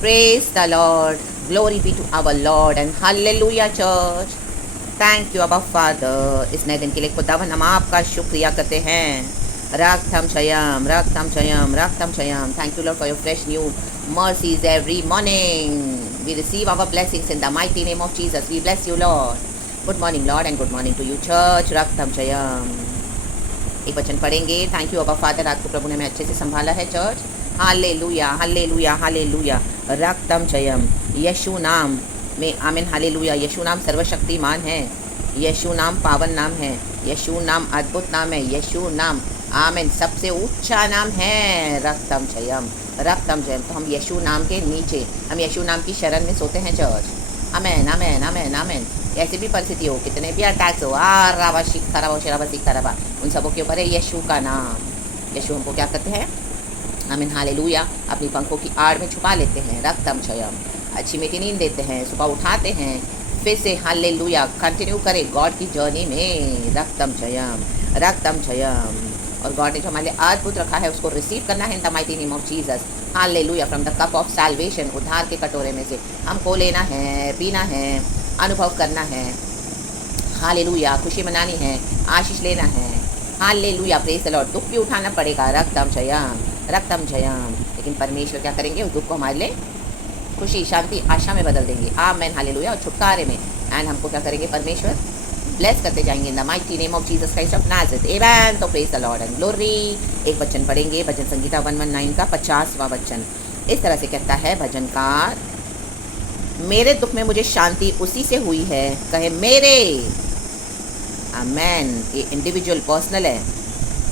Praise the Lord. Glory be to our Lord and hallelujah church. Thank you अबा father, इस नए दिन के लिए खुदावन हम आपका शुक्रिया करते हैं। रक्तम शयम रक्तम शयम रक्तम शयम। Thank you Lord for your fresh new mercies every morning. We receive our blessings in the mighty name of Jesus. We bless you Lord. Good morning Lord and good morning to you church. रक्तम शयम। एक वचन पढ़ेंगे। Thank you अबा father, रात को प्रभु ने हमें अच्छे से संभाला है चर्च। Hallelujah hallelujah hallelujah. रक्तम शयम। यीशु नाम में आमीन। हालेलुया। यीशु नाम सर्वशक्तिमान है। यीशु नाम पावन नाम है। यीशु नाम अद्भुत नाम है। यीशु नाम आमीन सबसे ऊंचा नाम है। रक्तम जयम रक्तम जयम। तो हम यीशु नाम के नीचे, हम यीशु नाम की शरण में सोते हैं चर्च। आमेन आमेन आमेन आमेन। ऐसी भी परिस्थिति हो, कितने भी अटैक्स हो, रावा शिखा रवा शराबा सिखा रवा, उन सबों के ऊपर है यीशु का नाम। यीशु हमको क्या करते हैं? आमीन हालेलुया, अपनी पंखों की आड़ में छुपा लेते हैं। रक्तम जयम। अच्छी मीठी नींद देते हैं, सुबह उठाते हैं, फिर से हालेलुया कंटिन्यू करें गॉड की जर्नी में। रक्तम जयम रक्तम जयम। और गॉड ने जो हमारे लिए अद्भुत रखा है उसको रिसीव करना है in the mighty name of Jesus. Hallelujah. From the cup of salvation, उद्धार के कटोरे में से हमको लेना है, पीना है, अनुभव करना है। हालेलुया। खुशी मनानी है, आशीष लेना है। Hallelujah praise the Lord. दुख भी उठाना पड़ेगा। रक्तम जयम रक्तम जयम। लेकिन परमेश्वर क्या करेंगे? उस दुख को हमारे लिए खुशी शांति आशा में बदल देंगे। Amen hallelujah. और छुटकारे में एंड हमको क्या करेंगे? परमेश्वर ब्लेस करते जाएंगे in the mighty name of Jesus Christ of Nazareth. Amen. तो praise the Lord and glory. एक वचन पढ़ेंगे, भजन संगीता 119 का 50वां वचन। इस तरह से कहता है भजनकार, मेरे दुख में मुझे शांति उसी से हुई है, कहे मेरे। आमेन। ये इंडिविजुअल पर्सनल है,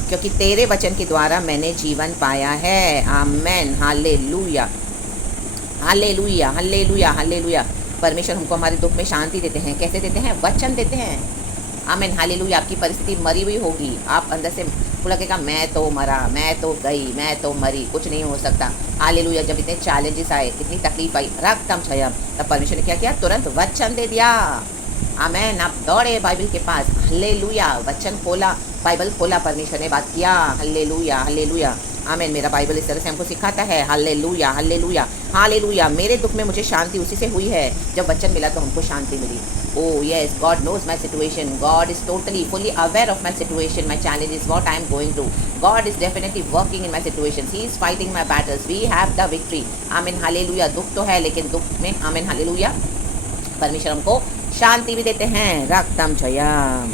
क्योंकि तेरे वचन के द्वारा मैंने जीवन पाया है। Amen hallelujah hallelujah hallelujah hallelujah. परमेश्वर हमको हमारे दुख में शांति देते हैं। कैसे देते हैं? वचन देते हैं। आमीन हालेलुया। आपकी परिस्थिति मरी हुई होगी, आप अंदर से लगेगा मैं तो मरा, मैं तो गई, मैं तो मरी, कुछ नहीं हो सकता। हालेलुया। जब इतने चैलेंजेस आए, इतनी तकलीफ आई, रक्तम जयम, तब परमेश्वर ने क्या किया? तुरंत वचन दे दिया। आमीन। आप दौड़े बाइबल के पास। हालेलुया। वचन खोला, बाइबल खोला, परमेश्वर ने बात किया। Hallelujah hallelujah. आमीन। मेरा बाइबल इस तरह से हमको सिखाता है। Hallelujah hallelujah hallelujah. मेरे दुख में मुझे शांति उसी से हुई है, जब वचन मिला तो हमको शांति मिली। Oh yes, God knows my situation. God is totally fully aware of my situation, my challenges, what I am going through. God is definitely working in my situation. He is fighting my battles. We have the victory. आमीन hallelujah. दुख तो है, लेकिन दुख में आमीन hallelujah परमेश्वर हमको शांति भी देते हैं। रक्तम जयम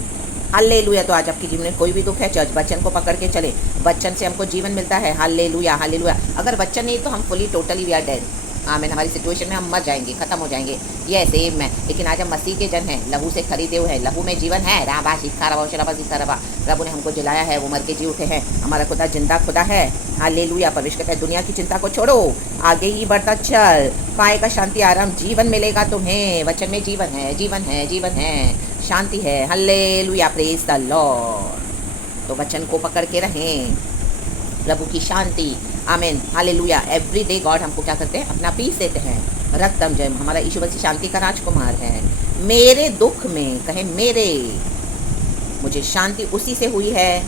हालेलुया। तो आज आपके जीवन में कोई भी दुख है चर्च, वचन को पकड़ के चले। वचन से हमको जीवन मिलता है। Hallelujah hallelujah. अगर वचन नहीं तो हम fully totally we are dead. आमीन। हमारी सिचुएशन में हम मर जाएंगे, खत्म हो जाएंगे। ये सेम में, लेकिन आज हम मसीह के जन हैं, लहू से खरीदे हुए हैं। लहू में जीवन है। राबा शिखा रवा शराबा सिखा रवा। प्रभु ने हमको जलाया है, वो मर के जी उठे हैं। हमारा खुदा जिंदा खुदा है। हालेलुया। परमेश्वर कहता है दुनिया की चिंता को छोड़ो, आगे ही बढ़ता चल, पाएगा शांति आराम, जीवन मिलेगा तुम्हें। वचन में जीवन है, जीवन है, जीवन है, शांति है। Hallelujah praise the Lord. तो वचन को पकड़ के रहें, प्रभु की शांति। आमीन हालेलुया। एवरी डे गॉड हमको क्या करते हैं? अपना पीस देते हैं। रक्तम जयम। हमारा यीशु मसीह शांति का राजकुमार है। मेरे दुख में कहे मेरे, मुझे शांति उसी से हुई है,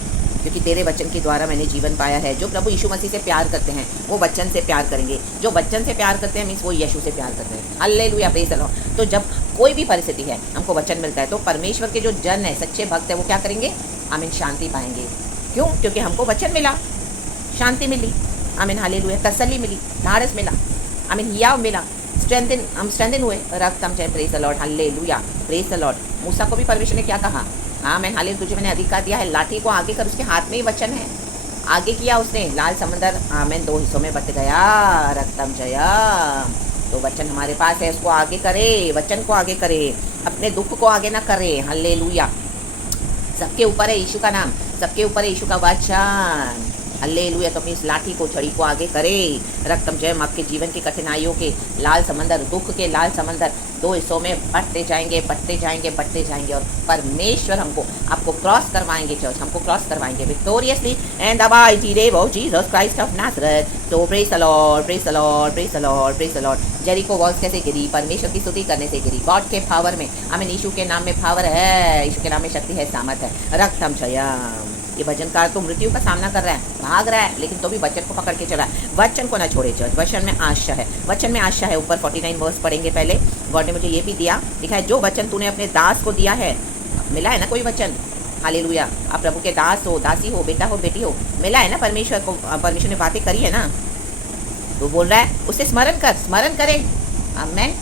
क्योंकि तेरे वचन के द्वारा मैंने जीवन पाया है। जो प्रभु यीशु मसीह से प्यार करते हैं वो वचन से प्यार करेंगे। जो वचन से प्यार करते हैं मीन्स वो यीशु से प्यार करते हैं। Hallelujah praise the Lord. तो जब कोई भी परिस्थिति है, हमको वचन मिलता है, तो परमेश्वर के जो जन है, सच्चे भक्त है, वो क्या करेंगे? आमीन शांति पाएंगे। क्यों? क्योंकि हमको वचन मिला, शांति मिली। आमीन हालेलुया। तसल्ली मिली, ढाढ़स मिला, आमीन हियाव मिला, स्ट्रेंथन, हम स्ट्रेंथन हुए। रक्तम जय praise the Lord. Hallelujah praise the Lord. मूसा को भी परमेश्वर ने क्या कहा? आमीन हालेलुया। तुझे मैंने अधिकार दिया है, लाठी को आगे कर। उसके हाथ में ही वचन है। आगे किया उसने, लाल समंदर आमीन 2 हिस्सों में बट गया। रक्तम जया। तो वचन हमारे पास है, उसको आगे करे, वचन को आगे करे, अपने दुख को आगे ना करे। हालेलुया। सबके ऊपर है यीशु का नाम, सबके ऊपर है यीशु का वचन। हालेलुया। तो अपनी इस लाठी को, छड़ी को आगे करे। रक्तम जयम। आपके जीवन की कठिनाइयों के लाल समंदर, दुख के लाल समंदर 2 हिस्सों में बटते जाएंगे, बटते जाएंगे, बटते जाएंगे। और परमेश्वर हमको आपको क्रॉस करवाएंगे चर्च, हमको क्रॉस करवाएंगे victoriously and the mighty name of Jesus Christ of Nazareth. तो praise the Lord praise the Lord praise the Lord praise the Lord. Jericho walls कैसे गिरी? परमेश्वर की स्तुति करने से गिरी। गॉड के पावर में, आमीन। यीशु के नाम में पावर है, यीशु के नाम में शक्ति है, सामर्थ है। रक्तम जयम ये भजनकार तो मृत्यु का सामना कर रहा है, भाग रहा है, लेकिन तो भी वचन को पकड़ के चला है। वचन को ना छोड़े चर्च, वचन में आशा है, वचन में आशा है। ऊपर 49 वर्स पढ़ेंगे पहले। गॉड ने मुझे ये भी दिया, लिखा है जो वचन तूने अपने दास को दिया है। मिला है ना कोई वचन? हालेलुया। आप प्रभु के दास हो, दासी हो, बेटा हो, बेटी हो, मिला है ना परमेश्वर को, परमेश्वर ने बातें करी है ना, तो बोल रहा है उसे स्मरण कर, स्मरण करे। आमेन।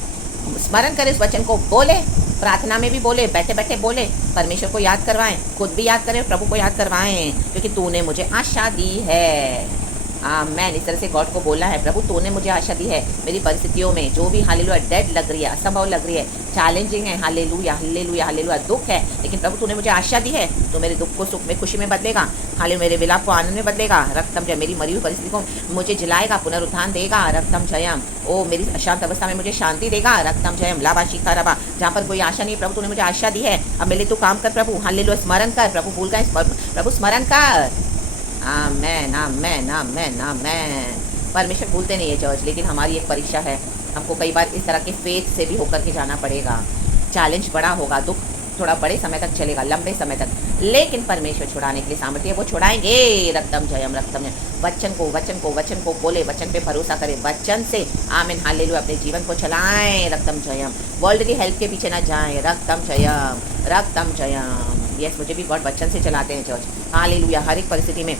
स्मरण करे, उस वचन को बोले, प्रार्थना में भी बोले, बैठे बैठे बोले, परमेश्वर को याद करवाएं, खुद भी याद करें, प्रभु को याद करवाएं, क्योंकि तूने मुझे आशा दी है। आमेन। इस तरह से गॉड को बोलना है, प्रभु तूने मुझे आशा दी है मेरी परिस्थितियों में, जो भी हालेलुया डेड लग रही है, असंभव लग रही है, चैलेंजिंग है, हालेलुया हालेलुया हालेलुया, दुख है, लेकिन प्रभु तूने मुझे आशा दी है, तो मेरे दुख को सुख में, खुशी में बदलेगा, हालेलुया, मेरे विलाप को आनंद में बदलेगा। रक्तम जय, मेरी मरी हुई परिस्थिति को मुझे जिलाएगा, पुनरुत्थान देगा। रक्तम जयम, ओ मेरी अशांत अवस्था में मुझे शांति देगा। रक्तम जयम, लाभा शिखा रबा, जहाँ पर कोई आशा नहीं, प्रभु तूने मुझे आशा दी है, अब मेरे तू काम कर प्रभु, हालेलुया, स्मरण कर प्रभु, भूल गए प्रभु, स्मरण कर। आमेन आमेन आमेन आमेन। परमेश्वर भूलते नहीं है चर्च, लेकिन हमारी एक परीक्षा है, हमको कई बार इस तरह के फेथ से भी होकर के जाना पड़ेगा। चैलेंज बड़ा होगा, दुख थोड़ा बड़े समय तक चलेगा, लंबे समय तक, लेकिन परमेश्वर छुड़ाने के लिए सामर्थ्य है, वो छुड़ाएंगे। रक्तम जयम, रक्तम जयम। वचन को बोले, वचन पे भरोसा करें, वचन से आमीन हालेलुया अपने जीवन को चलाएं। रक्तम जयम, वर्ल्ड की हेल्प के पीछे ना जाएं। रक्तम जयम, रक्तम जयम। यस, मुझे भी गॉड वचन से चलाते हैं चर्च, हालेलुया। हर एक परिस्थिति में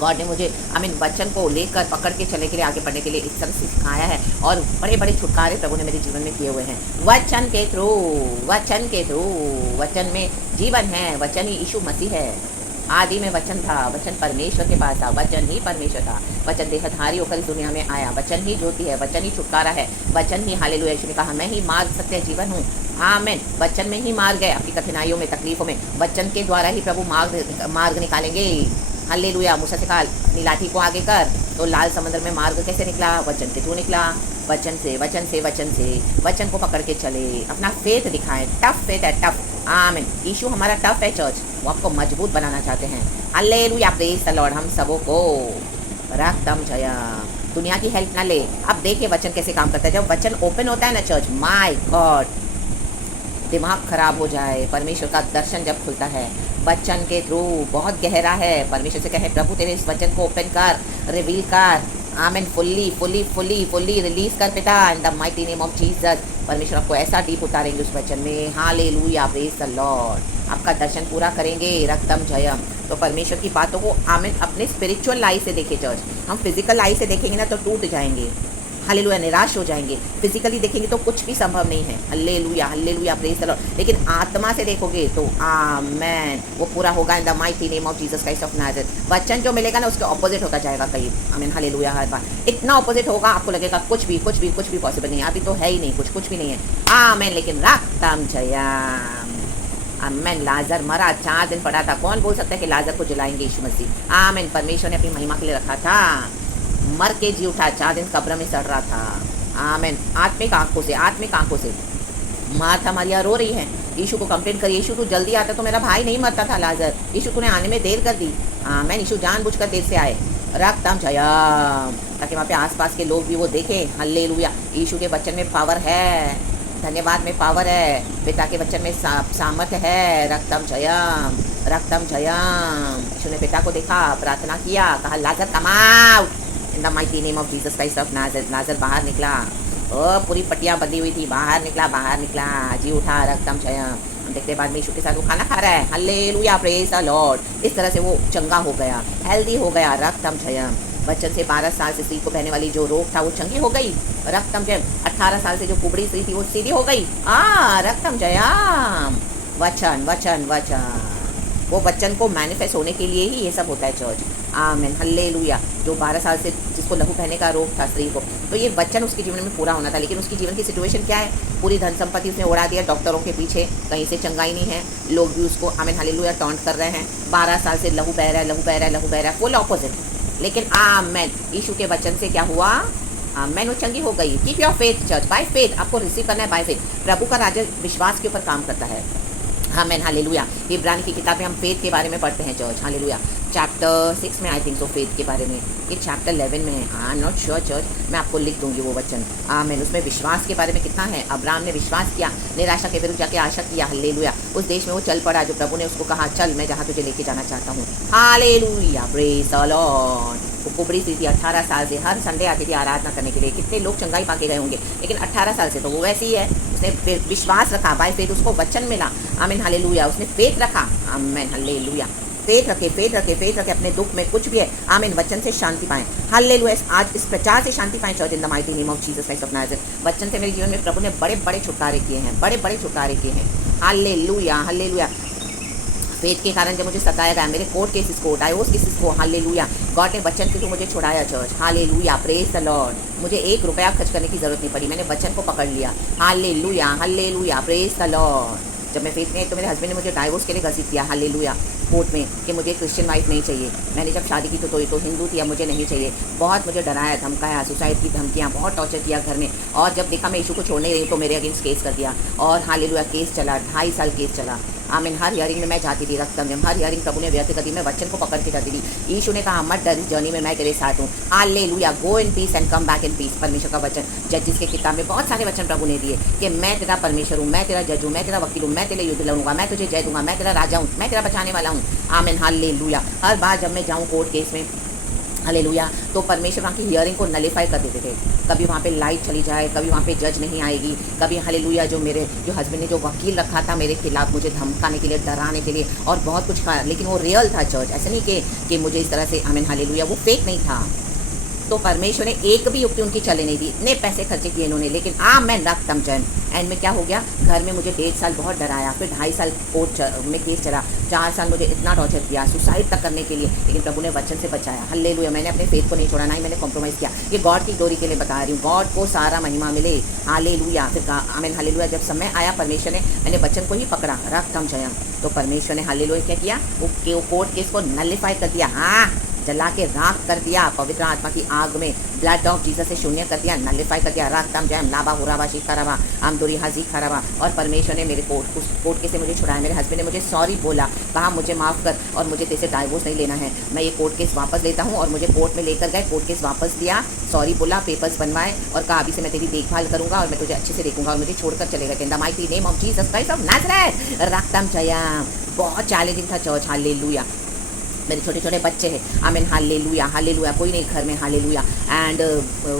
गॉड ने मुझे आमीन वचन को लेकर पकड़ के चलने के लिए, आगे बढ़ने के लिए इस तरह से सिखाया है, और बड़े बड़े छुटकारे प्रभु ने मेरे जीवन में किए हुए हैं वचन के थ्रू, वचन के थ्रू। वचन में जीवन है, वचन ही यीशु मसीह है। आदि में वचन था, वचन परमेश्वर के पास था, वचन ही परमेश्वर था, वचन देहधारी होकर इस दुनिया में आया, वचन ही ज्योति है, वचन ही छुटकारा है, वचन ही हालेलुया। यीशु ने कहा मैं ही मार्ग सत्य जीवन हूँ। आमीन। वचन में ही मार्ग है, आपकी कठिनाइयों में, तकलीफों में, वचन के द्वारा ही प्रभु मार्ग निकालेंगे। हालेलुया। मूसा से कहा अपनी लाठी को आगे कर, तो लाल समंदर में मार्ग कैसे निकला? वचन के थ्रू निकला, वचन से, वचन से, वचन से। वचन को पकड़ के चले, अपना फेथ दिखाएं। टफ फेथ है, टफ। आमीन। यीशु हमारा टफ है चर्च, वो आपको मजबूत बनाना चाहते हैं। Hallelujah, praise the Lord. हम सबों को रक्तम जयम। दुनिया की हेल्प ना ले, अब देखिए वचन कैसे काम करता है। जब वचन ओपन होता है ना चर्च, माय गॉड, दिमाग खराब हो जाए। परमेश्वर का दर्शन जब खुलता है वचन के थ्रू, बहुत गहरा है। परमेश्वर से कहे प्रभु तेरे इस वचन को ओपन कर, रिवील कर। आमीन। Fully fully fully fully release कर पिता, इन the mighty name of Jesus. परमेश्वर आपको ऐसा डीप उतारेंगे उस वचन में। Hallelujah, praise the Lord. आपका दर्शन पूरा करेंगे। रक्तम जयम। तो परमेश्वर की बातों को आमीन अपने स्पिरिचुअल लाइफ से देखे चर्च। हम फिजिकल लाइफ से देखेंगे ना तो टूट जाएंगे, हालेलुया, निराश हो जाएंगे। फिजिकली देखेंगे तो कुछ भी संभव नहीं है। Hallelujah hallelujah, praise the Lord. लेकिन आत्मा से देखोगे तो आमेन, वो पूरा होगा इन the mighty name of Jesus Christ of Nazareth. वचन जो मिलेगा ना उसके ऑपोजिट होता जाएगा कहीं। आमीन हालेलुया। हर बार इतना ऑपोजिट होगा, आपको लगेगा कुछ भी पॉसिबल नहीं है, अभी तो है ही नहीं, कुछ भी नहीं है। आमीन। लेकिन रक्तम जयम। आमीन। लाजर मरा, 4 दिन पड़ा था। कौन बोल सकता है कि लाजर को जलाएंगे यीशु मसीह? आमीन। परमेश्वर ने अपनी महिमा के लिए रखा था। मर के जी उठा, 4 दिन कब्र में सड़ रहा था। आमीन। आत्मिक आंखों से मार्था मरिया रो रही है, यीशु को कंप्लेन करी, यीशु तू जल्दी आता तो मेरा भाई नहीं मरता था लाजर, यीशु तूने आने में देर कर दी। आमीन। यीशु जानबूझकर देर से आए। रक्तम जयम, ताकि वहाँ पे आसपास के लोग भी वो देखें। हालेलुया। यीशु के वचन में पावर है, धन्यवाद में पावर है, पिता के वचन में सामर्थ्य है। रक्तम जयम, रक्तम जयम। यीशु ने पिता को देखा, प्रार्थना किया, कहा लाजर come out in the mighty name of Jesus Christ of Nazareth. लाजर बाहर निकला, पूरी पट्टियाँ बंधी हुई थी, बाहर निकला, जी उठा। रक्तम जयम। हम देखते बाद में यीशु के साथ वो खाना खा रहा है। Hallelujah, praise the Lord. इस तरह से वो चंगा हो गया, हेल्दी हो गया। रक्तम जयम। बच्चन से 12 साल से स्त्री को बहने वाली जो रोग था वो चंगी हो गई। रक्तम जयम। 18 साल से जो कुबड़ी स्त्री थी वो सीधी हो गई। रक्तम जयम। वचन वचन वचन, वो वचन को मैनिफेस्ट होने के लिए ही ये सब होता है चर्च। आमीन हालेलुया। जो 12 साल से जिसको लहू बहने का रोग था स्त्री को, तो ये वचन उसके जीवन में पूरा होना था। लेकिन उसकी जीवन की सिचुएशन क्या है? पूरी धन संपत्ति उसने उड़ा दिया डॉक्टरों के पीछे, कहीं से चंगाई नहीं है। लोग भी उसको आमीन हालेलुया टॉन्ट कर रहे हैं। 12 साल से लहू बह रहा है, फुल ऑपोजिट। लेकिन आमीन, यीशु के वचन से क्या हुआ? आमीन, वो चंगी हो गई। Keep your faith church, by faith. आपको रिसीव करना है बाय फेथ। प्रभु का राज्य विश्वास के ऊपर काम करता है। आमीन हालेलुया। इब्रानी की किताब में हम फेथ के बारे में पढ़ते हैं चर्च। हालेलुया। चैप्टर 6 में आई थिंक सो फेथ के बारे में, ये चैप्टर 11 में है, I am not sure church, मैं आपको लिख दूंगी वो वचन। आमीन। उसमें विश्वास के बारे में कितना है, अब्राहम ने विश्वास किया, निराशा के विरुद्ध जाके आशा किया, हालेलुया। उस देश में वो चल पड़ा जो प्रभु ने उसको कहा, चल मैं जहाँ तुझे लेके जाना चाहता हूँ, हालेलुया, प्रेज द लॉर्ड। वो कुबड़ी सी थी 18 साल से, हर संडे आती थी आराधना करने के लिए, कितने लोग चंगाई पाके गए होंगे, लेकिन 18 साल से तो वो वैसी ही है। उसने विश्वास रखा, बाय फेथ उसको वचन मिला, आमीन हालेलुया। उसने फेथ रखा, आमीन हालेलुया। फेथ रखे, फेथ रखे, फेथ रखे, अपने दुख में कुछ भी है, आमीन, वचन से शांति पाएं, हालेलुया। आज इस प्रचार से शांति पाएं church, in the mighty name of Jesus Christ of Nazareth. वचन से मेरे जीवन में प्रभु ने बड़े बड़े छुटकारे किए हैं, बड़े बड़े छुटकारे किए हैं, हालेलुया, हालेलुया। फेथ के कारण जब मुझे सताया गया, मेरे कोर्ट केसेस को, डाइवोर्स केसेस को, हालेलुया, गॉड ने वचन के थ्रू मुझे छुड़ाया church, hallelujah, praise the Lord. मुझे 1 रुपया खर्च करने की जरूरत नहीं पड़ी, मैंने वचन को पकड़ लिया, hallelujah, hallelujah, praise the Lord. जब मैं फेथ में तो मेरे हस्बैंड ने मुझे डाइवोर्स के लिए घसीट दिया, हालेलुया, कोर्ट में, कि मुझे क्रिश्चियन वाइफ नहीं चाहिए। मैंने जब शादी की तो हिंदू थी, अब मुझे नहीं चाहिए। बहुत मुझे डराया, धमकाया, सुसाइड की धमकियाँ, बहुत टॉर्चर किया घर में। और जब देखा मैं यीशु को छोड़ने रही हूँ तो मेरे अगेंस्ट केस कर दिया, और हालेलुया केस चला, 2.5 साल केस चला। आमीन। हर हियरिंग में मैं जाती थी, रक्तम जम, हर हियरिंग प्रभु ने व्यर्थ कर दी, मैं वचन को पकड़ के जाती थी। यीशु ने कहा, मत डर, इस जर्नी में मैं तेरे साथ हूँ, hallelujah, go in peace and come back in peace. परमेश्वर का वचन, जजिस के किताब में बहुत सारे वचन प्रभु ने दिए कि मैं तेरा परमेश्वर हूँ, मैं तेरा जज हूँ, मैं तेरा वकील हूँ, मैं तेरे युद्ध लड़ूंगा, मैं तुझे जय दूंगा, मैं तेरा राजा हूँ, मैं तेरा बचाने वाला हूँ, आमीन हालेलुया। हर बार जब मैं जाऊँ कोर्ट केस में, हालेलुया, तो परमेश्वर वहाँ की हियरिंग को नलीफाई कर देते थे। कभी वहाँ पे लाइट चली जाए, कभी वहाँ पे जज नहीं आएगी, कभी हालेलुया जो हस्बैंड ने जो वकील रखा था मेरे खिलाफ, मुझे धमकाने के लिए, डराने के लिए, और बहुत कुछ कहा, लेकिन वो रियल था चर्च, ऐसा नहीं कि मुझे इस तरह से, आमीन हालेलुया, वो फेक नहीं था। तो परमेश्वर ने एक भी युक्ति उनकी चले नहीं दी, इतने पैसे खर्चे किए इन्होंने, लेकिन मैं रखतम जन। एंड में क्या हो गया, घर में मुझे 1.5 साल बहुत डराया, फिर 2.5 साल कोर्ट में केस चला, 4 साल मुझे इतना टॉर्चर किया, सुसाइड तक करने के लिए, लेकिन प्रभु ने वचन से बचाया, हल्लेलुया। मैंने अपने फेथ को नहीं छोड़ा, ना ही मैंने कॉम्प्रोमाइज़ किया। ये गॉड की ग्लोरी के लिए बता रही हूँ, गॉड को सारा महिमा मिले, हालेलुया। फिर कहा, आमीन हालेलुया। जब समय आया परमेश्वर ने, मैंने वचन को ही पकड़ा, रखतम जयम, तो परमेश्वर ने हालेलुया क्या किया, वो कोर्ट केस को नलिफाई कर दिया, हाँ, जला के राख कर दिया, पवित्र आत्मा की आग में ब्लड ऑफ जीसस से शून्य कर दिया, नलिफाई कर दिया, राखतम जयम, लाबा हुराबा शीखराबा आमदोरी हाजी खराबा। और परमेश्वर ने मेरे कोर्ट के से मुझे छुड़ाया। मेरे हस्बैंड ने मुझे सॉरी बोला, कहा मुझे माफ़ कर, और मुझे तेरे से डाइवोर्स नहीं लेना है, मैं ये कोर्ट केस वापस लेता हूँ। और मुझे कोर्ट में लेकर गए, कोर्ट केस वापस दिया, सॉरी बोला, पेपर्स बनवाए, और कहा अभी से मैं तेरी देखभाल करूँगा और मैं तुझे अच्छे से देखूंगा, और मुझे छोड़कर चलेगा, in the mighty name of Jesus Christ of Nazareth, राखतम जयम। बहुत चैलेंजिंग था चर्च, हालेलुया। मेरे छोटे छोटे बच्चे हैं, आमीन हालेलुया, हालेलुया, कोई नहीं घर में, हालेलुया। एंड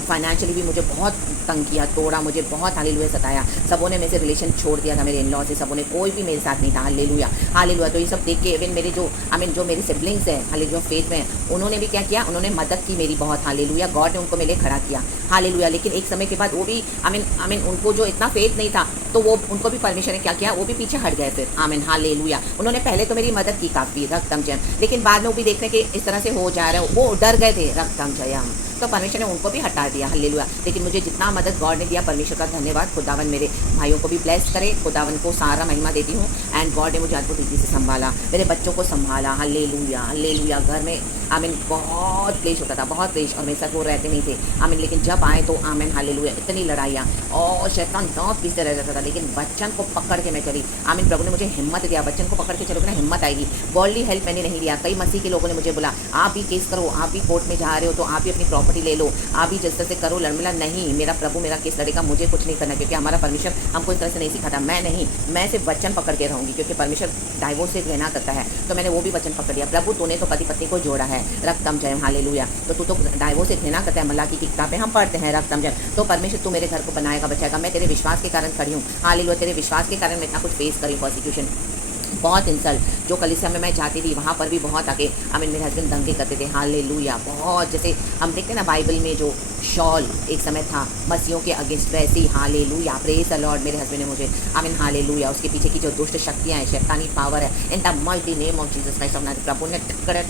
फाइनेंशियली भी मुझे बहुत तंग किया, तोड़ा, मुझे बहुत हालेलुया सताया। सबों ने मेरे से रिलेशन छोड़ दिया था, मेरे इन लॉ से, सबों ने, कोई भी मेरे साथ नहीं था, हालेलुया, हालेलुया। तो ये सब देख के इवन मेरे जो मेरे सिबलिंग्स हैं, हालेलुया, फेथ में, उन्होंने भी क्या किया, उन्होंने मदद की मेरी बहुत, हालेलुया। गॉड ने उनको मेरे लिए खड़ा किया, हालेलुया। लेकिन एक समय के बाद वो भी, आमीन उनको जो इतना फेथ नहीं था, तो वो उनको भी परमेश्वर ने क्या किया, वो भी पीछे हट गए फिर, आमीन हालेलुया। उन्होंने पहले तो मेरी मदद की काफ़ी, रक्तम जयम, लेकिन बाद में वो भी देखने के इस तरह से हो जा रहा है, वो डर गए थे, रक्तम जयम, तो परमेश्वर ने उनको भी हटा दिया, हालेलुया। लेकिन मुझे जितना मदद गॉड ने दिया, परमेश्वर का धन्यवाद। खुदावन मेरे भाइयों को भी ब्लेस करे, खुदावन को सारा महिमा देती हूँ। एंड गॉड ने मुझे अद्भुत रीति से संभाला, मेरे बच्चों को संभाला, हालेलुया, हालेलुया। घर में आमीन बहुत क्लेश होता था, बहुत क्लेश, और मेरे साथ वो रहते नहीं थे, आमीन। लेकिन जब आए तो आमीन हालेलुया, इतनी लड़ाइयाँ, और शैतान दांत पीसते रह जाता था, लेकिन वचन को पकड़ के मैं चली, आमीन। प्रभु ने मुझे हिम्मत दिया, वचन को पकड़ के चलोगे ना, हिम्मत आएगी। वर्ल्डली हेल्प मैंने नहीं लिया। कई मसीह के लोगों ने मुझे बोला, आप भी केस करो, आप भी कोर्ट में जा रहे हो तो आप भी अपनी प्रॉपर्टी ले लो, आप भी जिस तरह से करो, लड़मिला नहीं, मेरा प्रभु मेरा केस लड़ेगा, मुझे कुछ नहीं करना, क्योंकि हमारा परमेश्वर हमको इस तरह से नहीं सिखाता। मैं नहीं, मैं सिर्फ वचन पकड़ के रहूँगी, क्योंकि परमेश्वर डाइवोर्स से घृणा करता है, तो मैंने वो भी वचन पकड़ लिया। प्रभु तूने तो पति पत्नी को जोड़ा है, रक्तम जयम, हालेलुया। तो तू तो डाइवोर्स से घृणा करता है, मलाकी की किताबें हम पढ़ते हैं, रक्तम जयम। तो परमेश्वर तू मेरे घर को बनाएगा, बचाएगा। मैं तेरे विश्वास के कारण खड़ी हूँ, हालेलुया। तेरे विश्वास के कारण मैं इतना कुछ फेस करी, परसिक्यूशन, बहुत इंसल्ट, जो कलीसिया में मैं जाती थी वहाँ पर भी बहुत आके, आमीन, मेरे हस्बैंड दंगे करते थे, हालेलुया। बहुत, जैसे हम देखते हैं ना बाइबल में जो शॉल एक समय था मसीहों के अगेंस्ट, वैसे ही, हालेलुया, प्रेज द लॉर्ड। मेरे हस्बैंड ने मुझे, आमीन हालेलुया, उसके पीछे की जो दुष्ट शक्तियाँ हैं, शैतानी पावर है, in the mighty name of Jesus Christ of Nazareth, प्रभु ने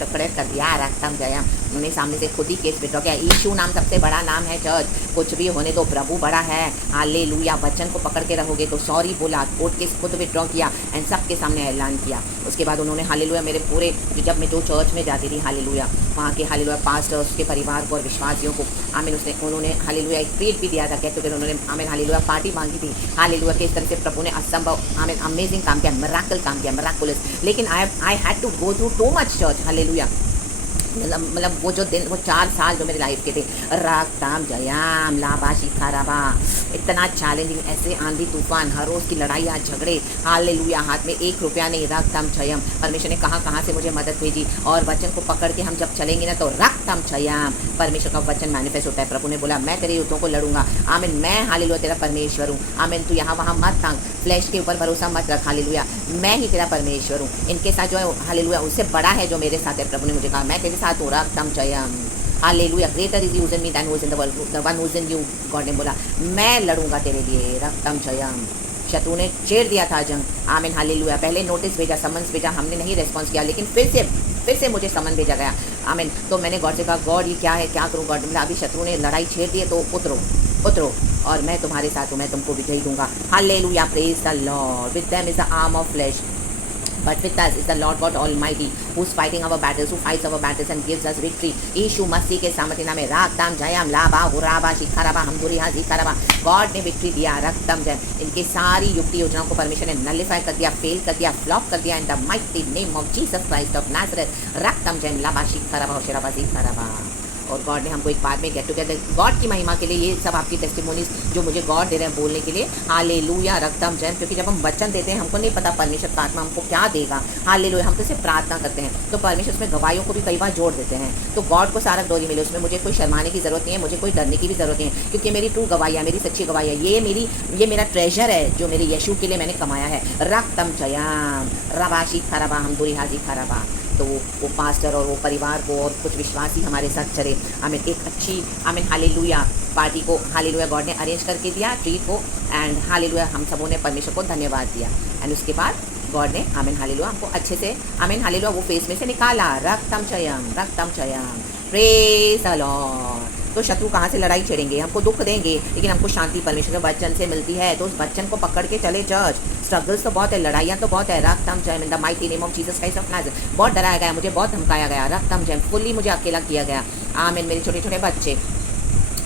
टकड़े कर दिया, रक्तम जयम। उन्होंने सामने से खुद ही केस विड्रॉ किया। यीशु नाम सबसे बड़ा नाम है चर्च, कुछ भी होने दो, प्रभु बड़ा है, हालेलुया। वचन को पकड़ के रहोगे तो सॉरी बोला, कोर्ट केस खुद विड्रॉ किया, एंड सबके सामने ऐलान किया। उसके बाद उन्होंने, हालेलुया, मेरे पूरे, जब मैं जो चर्च में जाती थी, हालेलुया, वहाँ के, हालेलुया, पास्टर्स के परिवार को और विश्वासियों को, आमीन, उन्होंने हालेलुया एक ट्रीट भी दिया था, कहते हुए उन्होंने, आमीन हालेलुया, पार्टी मांगी थी, हालेलुया। किस तरह से प्रभु ने असंभव, आमीन, अमेजिंग काम किया, मिरेकल काम किया, मिरेकुलस। लेकिन I had to go through too much church, hallelujah. मतलब वो जो दिन, वो 4 साल जो मेरे लाइफ के थे, रक्तम जयाम लाबाशी खाराबा, इतना चैलेंजिंग, ऐसे आंधी तूफान, हर रोज़ की लड़ाइयाँ झगड़े, हालेलुया, हाथ में 1 रुपया नहीं, रक्तम जयम। परमेश्वर ने कहाँ से मुझे मदद भेजी, और वचन को पकड़ के हम जब चलेंगे ना तो रक्तम जयम, परमेश्वर का वचन मैनिफेस्ट होता है। प्रभु ने बोला मैं तेरे युद्धों को लड़ूंगा, आमीन, मैं हालेलुया तेरा परमेश्वर हूँ, आमीन, तू यहाँ वहाँ मत तांग, फ्लैश के ऊपर भरोसा मत रख, हालेलुया, मैं ही तेरा परमेश्वर हूँ। इनके साथ जो है हालेलुया उससे बड़ा है जो मेरे साथ है। प्रभु ने मुझे कहा मैं तेरे साथ हूँ, रक्तम जयम, hallelujah, greater is use in me than who is in the world, the one who is in you. God ने बोला मैं लड़ूंगा तेरे लिए, रक्तम जयम। शत्रु ने छेड़ दिया था जंग, आमीन, हालेलुया, पहले नोटिस भेजा, समन्स भेजा, हमने नहीं रेस्पॉन्स किया, लेकिन फिर से मुझे समन भेजा गया, आमीन। तो मैंने गॉड से कहा गॉड ये क्या है, क्या करूँ। गॉड ने बोला अभी शत्रु ने लड़ाई छेड़ दी है तो उतरो और मैं तुम्हारे साथ हूँ, मैं तुमको विजयी दूंगा, hallelujah, praise the lord. With them is the arm of flesh, but with us is the Lord God Almighty who's fighting our battles, who fights our battles and gives us victory। यीशु मसीह के सामर्थ्य नाम में रातम जयम लाभा हुराबा शिखराबा हमदुरिया जिखराबा, God ने victory दिया, रक्तम जयम। इनकी सारी युक्ति योजनाओं को परमेश्वर ने नलिफाई कर दिया, फेल कर दिया, फ्लॉप कर दिया, in the mighty name of Jesus Christ of Nazareth, रक्तम जयम लाभा शिखराबा हुशराबा जिखराबा। और गॉड ने हमको एक बार में गेट टुगेदर, गॉड की महिमा के लिए, ये सब आपकी टेस्टिमोनीज जो मुझे गॉड दे रहे हैं बोलने के लिए, हालेलुया, रक्तम जयम। क्योंकि जब हम वचन देते हैं हमको नहीं पता परमेश्वर का आत्मा हमको क्या देगा, हालेलुया, हम तो सिर्फ प्रार्थना करते हैं, तो परमेश्वर उसमें गवाहियों को भी कई बार जोड़ देते हैं, तो गॉड को सारा ग्लोरी मिले, उसमें मुझे कोई शर्माने की जरूरत नहीं है, मुझे कोई डरने की भी जरूरत नहीं है, क्योंकि मेरी ट्रू गवाहियाँ, मेरी सच्ची गवाहियाँ, ये मेरा ट्रेजर है जो मेरे यीशु के लिए मैंने कमाया है, रक्तम जयम रबाशी खराबा हमदुरी हाजी खराबा। तो वो पास्टर और वो परिवार को और कुछ विश्वासी हमारे साथ चले, हमें एक अच्छी, हमें हालेलुया पार्टी को, हालेलुया, गॉड ने अरेंज करके दिया ट्रीट को, एंड हालेलुया हम सबों ने परमेश्वर को धन्यवाद दिया, एंड उसके बाद गॉड ने आमीन हालेलुया हमको अच्छे से आमीन हालेलुया वो फेस में से निकाला, रक्तम जयम, प्रेज द लॉर्ड। तो शत्रु कहाँ से लड़ाई छेड़ेंगे, हमको दुख देंगे, लेकिन हमको शांति परमेश्वर के वचन से मिलती है, तो उस वचन को पकड़ के चले चर्च। स्ट्रगल्स तो बहुत है, लड़ाइयाँ तो बहुत है, रक्तम जयम in the mighty name of Jesus Christ of Nazareth. बहुत डराया गया, मुझे बहुत धमकाया गया, रक्तम जयम, फुल्ली मुझे अकेला किया गया, आमीन, मेरे छोटे छोटे बच्चे,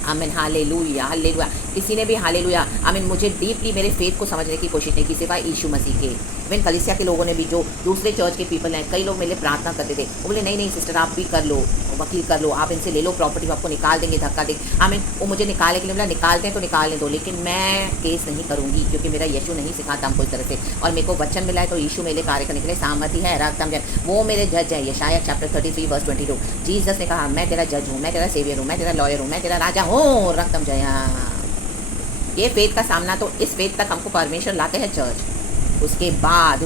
आमीन, हालेलुया, हालेलुया, किसी ने भी हालेलुया, आमीन, मुझे डीपली मेरे फेथ को समझने की कोशिश नहीं की सिवाय यीशु मसीह के। इवन कलीसिया के लोगों ने भी, जो दूसरे चर्च के पीपल हैं, कई लोग मेरे प्रार्थना करते थे, वो बोले नहीं सिस्टर आप भी कर लो, वकील कर लो, आप इनसे ले लो प्रॉपर्टी, आपको निकाल देंगे, धक्का दे, आमीन। वो मुझे निकालने के लिए बोला निकालते हैं तो निकालने दो, लेकिन मैं केस नहीं करूँगी, क्योंकि मेरा यीशु नहीं सिखाता हमको इस तरह से, और मेरे को वचन मिला है तो यीशु मेरे कार्य करने के लिए सामर्थ्य है, रक्तम जयम, वो मेरे जज है। यशायाह चैप्टर 33 वर्स 22, जीसस ने कहा मैं तेरा जज हूँ, मैं तेरा सेवियर हूँ, मैं तेरा लॉयर हूँ, मैं तेरा राजा हूँ, रक्तम जयम। ये फेथ का सामना, तो इस फेथ तक हमको परमेश्वर लाते हैं चर्च। उसके बाद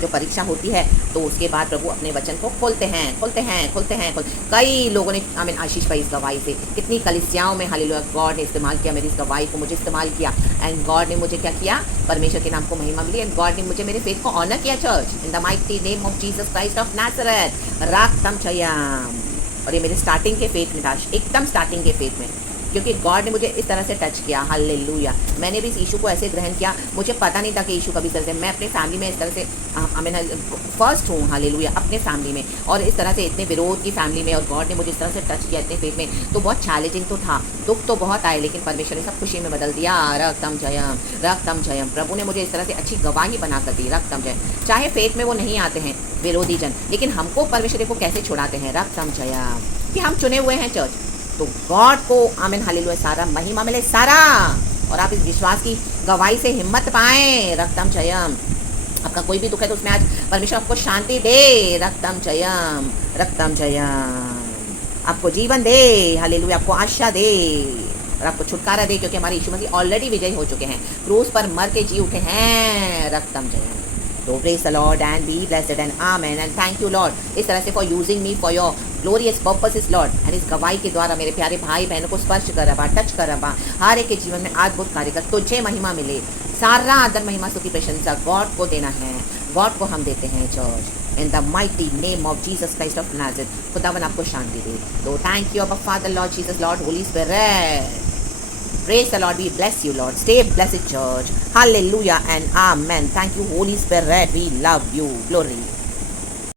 जो परीक्षा होती है, तो उसके बाद प्रभु अपने वचन को खोलते हैं। कई लोगों ने आमीन आशीष पाई इस गवाही से, कितनी कलीसियाओं में हालेलुया गॉड ने इस्तेमाल किया, मेरी इस गवाही को मुझे इस्तेमाल किया, एंड गॉड ने मुझे क्या किया, परमेश्वर के नाम को महिमा मिली, एंड गॉड ने मुझे मेरे फेथ को ऑनर किया church, in the mighty name of Jesus Christ of Nazareth, रक्तम जयम। और ये मेरे स्टार्टिंग के फेथ में था, एकदम स्टार्टिंग के फेथ में, क्योंकि गॉड ने मुझे इस तरह से टच किया, हालेलुया। मैंने भी इस यीशु को ऐसे ग्रहण किया, मुझे पता नहीं था कि यीशु कभी इस तरह से, मैं अपने फैमिली में इस तरह से आमीन फर्स्ट हूँ, हालेलुया, अपने फैमिली में, और इस तरह से इतने विरोध की फैमिली में, और गॉड ने मुझे इस तरह से टच किया इतने फेथ में, तो बहुत चैलेंजिंग तो था, दुख तो बहुत आए, लेकिन परमेश्वर ने सब खुशी में बदल दिया, रक्तम जयम। प्रभु ने मुझे इस तरह से अच्छी गवाही बना कर दी, रक्तम जयम। चाहे फेथ में वो नहीं आते हैं विरोधी जन, लेकिन हमको परमेश्वर को कैसे छुड़ाते हैं, रक्तम जयम, कि हम चुने हुए हैं चर्च, तो गॉड को आमीन हालेलुया सारा महिमा मिले सारा, और आप इस विश्वास की गवाही से हिम्मत पाएं, रक्तम जयम। आपका कोई भी दुख है तो उसमें आज परमेश्वर आपको शांति दे, रक्तम जयम, आपको जीवन दे, हालेलुया, आपको आशा दे, और आपको छुटकारा दे, क्योंकि हमारे यीशु मसीह ऑलरेडी विजयी हो चुके हैं, क्रूस पर मर के जी उठे हैं, रक्तम जयम। तो praise the Lord and be blessed and amen, and thank you Lord इस तरह से for using me for your glorious purposes Lord, and इस गवाही के द्वारा मेरे प्यारे भाई बहनों को स्पर्श कर रहा, टच कर रहा, हर एक के जीवन में अद्भुत कार्य कर, तुझे महिमा मिले, सारा आदर महिमा स्तुति प्रशंसा गॉड को देना है, गॉड को हम देते हैं church, in the mighty name of Jesus Christ of Nazareth. खुदावन आपको शांति दे। तो थैंक यू अबा father Lord Jesus Lord Holi spirit, praise the Lord, we bless you Lord, stay blessed church, hallelujah and amen. Thank you Holy Spirit, we love you, glory.